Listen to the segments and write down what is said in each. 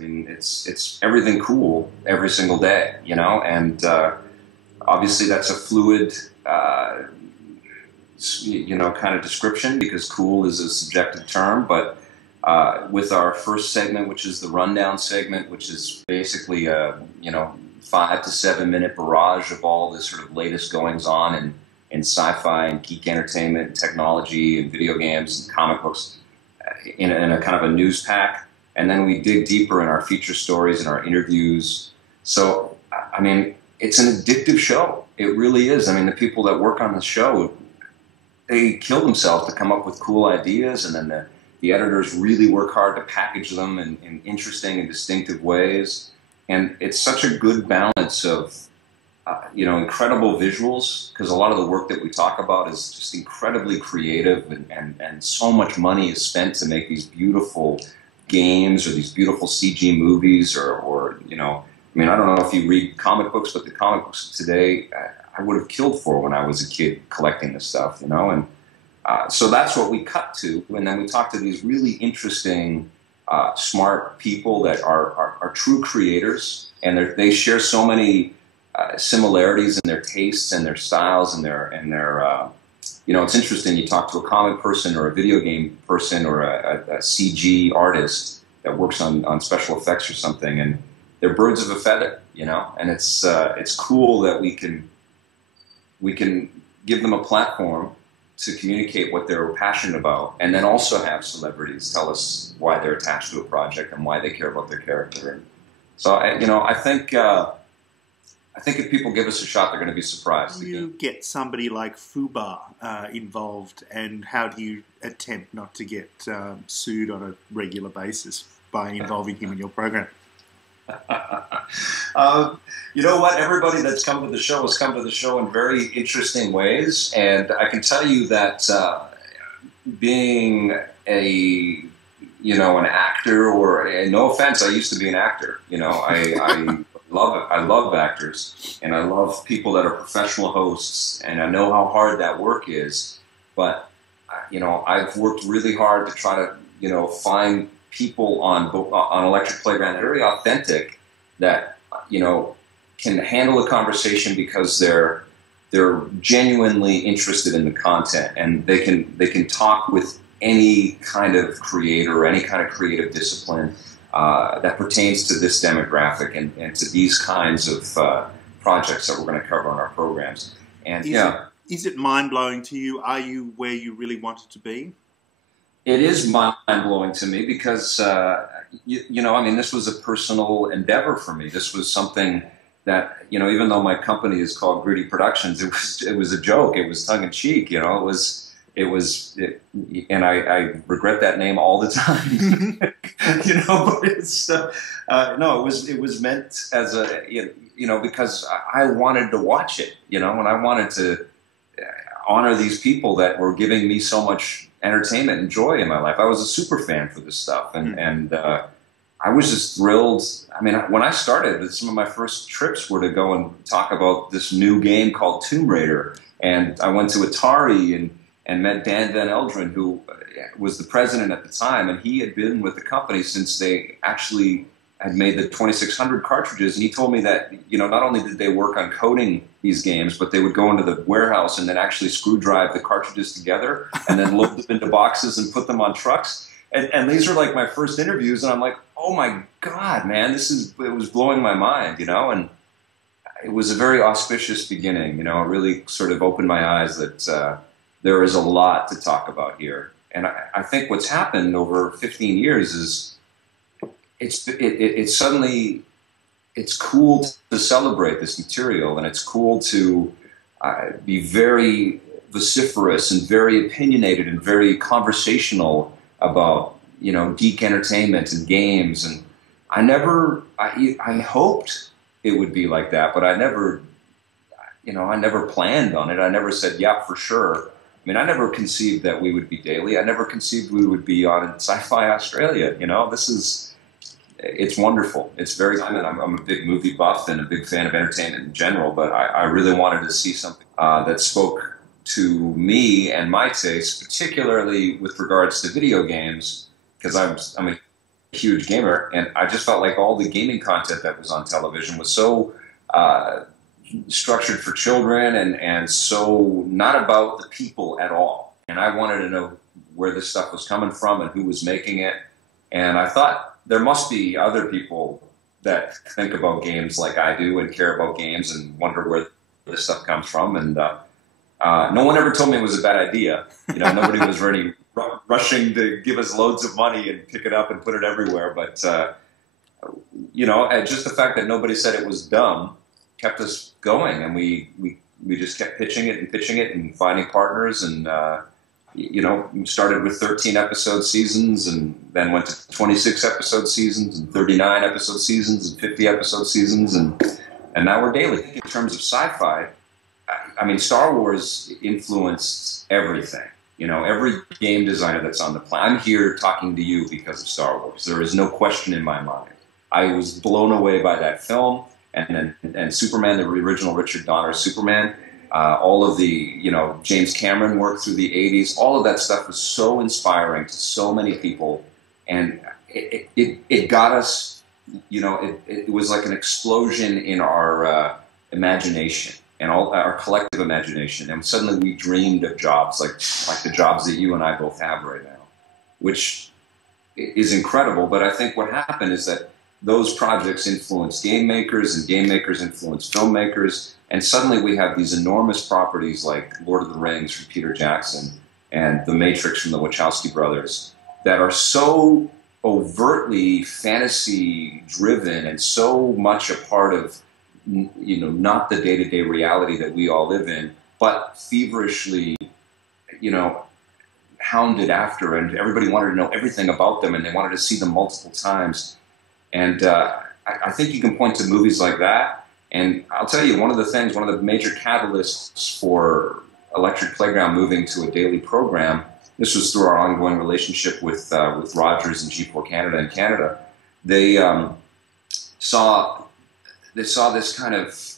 I mean, it's everything cool every single day, you know, and obviously that's a fluid, you know, kind of description because cool is a subjective term, but with our first segment, which is the rundown segment, which is basically a, you know, 5 to 7 minute barrage of all the sort of latest goings on in sci-fi and geek entertainment and technology and video games and comic books in a kind of a news pack. And then we dig deeper in our feature stories and our interviews. So, I mean, it's an addictive show. It really is. I mean, the people that work on the show, they kill themselves to come up with cool ideas, and then the editors really work hard to package them in interesting and distinctive ways. And it's such a good balance of, you know, incredible visuals, because a lot of the work that we talk about is just incredibly creative, and so much money is spent to make these beautiful games or these beautiful CG movies or you know, I mean, I don't know if you read comic books, but the comic books today I would have killed for when I was a kid collecting this stuff, you know, and so that's what we cut to, and then we talk to these really interesting, smart people that are true creators, and they share so many similarities in their tastes and their styles and their you know, it's interesting. You talk to a comic person or a video game person or a CG artist that works on special effects or something, and they're birds of a feather, you know. And it's cool that we can give them a platform to communicate what they're passionate about, and then also have celebrities tell us why they're attached to a project and why they care about their character. And so, you know, I think if people give us a shot, they're going to be surprised. You get somebody like Fubar involved, and how do you attempt not to get sued on a regular basis by involving him in your program? You know what? Everybody that's come to the show has come to the show in very interesting ways, and I can tell you that being an actor, or no offense, I used to be an actor. You know, I love it. I love actors, and I love people that are professional hosts, and I know how hard that work is. But you know, I've worked really hard to try to, you know, find people on Electric Playground that are very authentic, that, you know, can handle a conversation because they're genuinely interested in the content, and they can talk with any kind of creator or any kind of creative discipline that pertains to this demographic and to these kinds of projects that we're going to cover on our programs. And is it mind-blowing to you? Are you where you really wanted to be? It is mind-blowing to me because, you know, I mean, this was a personal endeavor for me. This was something that, you know, even though my company is called Gritty Productions, it was a joke. It was tongue-in-cheek, you know. And I regret that name all the time, you know. But it's no, it was meant as a, you know, because I wanted to watch it, you know, and I wanted to honor these people that were giving me so much entertainment and joy in my life. I was a super fan for this stuff, and I was just thrilled. I mean, when I started, some of my first trips were to go and talk about this new game called Tomb Raider, and I went to Atari and met Dan Van Eldren, who was the president at the time, and he had been with the company since they actually had made the 2600 cartridges. And he told me that, you know, not only did they work on coding these games, but they would go into the warehouse and then actually screw drive the cartridges together and then load them into boxes and put them on trucks. And these were like my first interviews, and I'm like, oh my God, man, it was blowing my mind, you know. And it was a very auspicious beginning, you know. It really sort of opened my eyes that there is a lot to talk about here. And I think what's happened over 15 years is it's suddenly, it's cool to celebrate this material, and it's cool to be very vociferous and very opinionated and very conversational about, you know, geek entertainment and games. And I hoped it would be like that, but I never planned on it. I never said, yeah, for sure. I mean, I never conceived that we would be daily. I never conceived we would be on Sci-Fi Australia. You know, it's wonderful. It's very, I mean, I'm a big movie buff and a big fan of entertainment in general, but I really wanted to see something that spoke to me and my taste, particularly with regards to video games, because I'm a huge gamer, and I just felt like all the gaming content that was on television was so uh, structured for children and so not about the people at all. And I wanted to know where this stuff was coming from and who was making it. And I thought there must be other people that think about games like I do and care about games and wonder where this stuff comes from. And no one ever told me it was a bad idea. You know, nobody was really rushing to give us loads of money and pick it up and put it everywhere. But, you know, and just the fact that nobody said it was dumb kept us going, and we just kept pitching it and finding partners, and you know, we started with 13 episode seasons and then went to 26 episode seasons and 39 episode seasons and 50 episode seasons, and now we're daily. In terms of sci-fi, I mean, Star Wars influenced everything. You know, every game designer that's on the planet. I'm here talking to you because of Star Wars. There is no question in my mind. I was blown away by that film. And Superman, the original Richard Donner Superman, all of the, you know, James Cameron work through the 80s, all of that stuff was so inspiring to so many people, and it got us, you know, it was like an explosion in our imagination and all our collective imagination, and suddenly we dreamed of jobs like the jobs that you and I both have right now, which is incredible. But I think what happened is that those projects influence game makers, and game makers influence filmmakers, and suddenly we have these enormous properties like Lord of the Rings from Peter Jackson and The Matrix from the Wachowski brothers that are so overtly fantasy-driven and so much a part of, you know, not the day-to-day reality that we all live in, but feverishly, you know, hounded after, and everybody wanted to know everything about them, and they wanted to see them multiple times. And I think you can point to movies like that. And I'll tell you, one of the major catalysts for Electric Playground moving to a daily program, this was through our ongoing relationship with Rogers and G4 Canada in Canada. They saw this kind of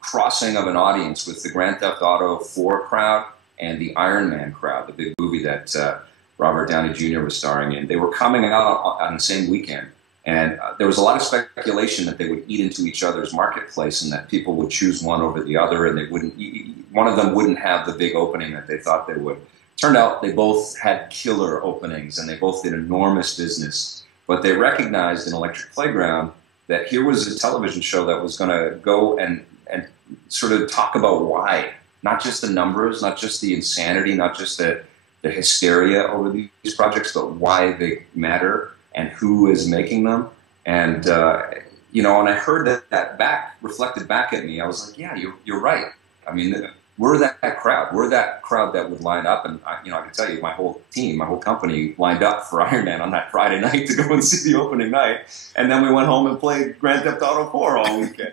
crossing of an audience with the Grand Theft Auto 4 crowd and the Iron Man crowd, the big movie that Robert Downey Jr. was starring in. They were coming out on the same weekend. And there was a lot of speculation that they would eat into each other's marketplace, and that people would choose one over the other, and one of them wouldn't have the big opening that they thought they would. Turned out they both had killer openings, and they both did enormous business. But they recognized in Electric Playground that here was a television show that was going to go and sort of talk about why. Not just the numbers, not just the insanity, not just the hysteria over these projects, but why they matter and who is making them. And, you know, and I heard that reflected back at me. I was like, yeah, you're right. I mean, we're that crowd. We're that crowd that would line up. And, you know, I can tell you, my whole team, my whole company lined up for Iron Man on that Friday night to go and see the opening night. And then we went home and played Grand Theft Auto 4 all weekend.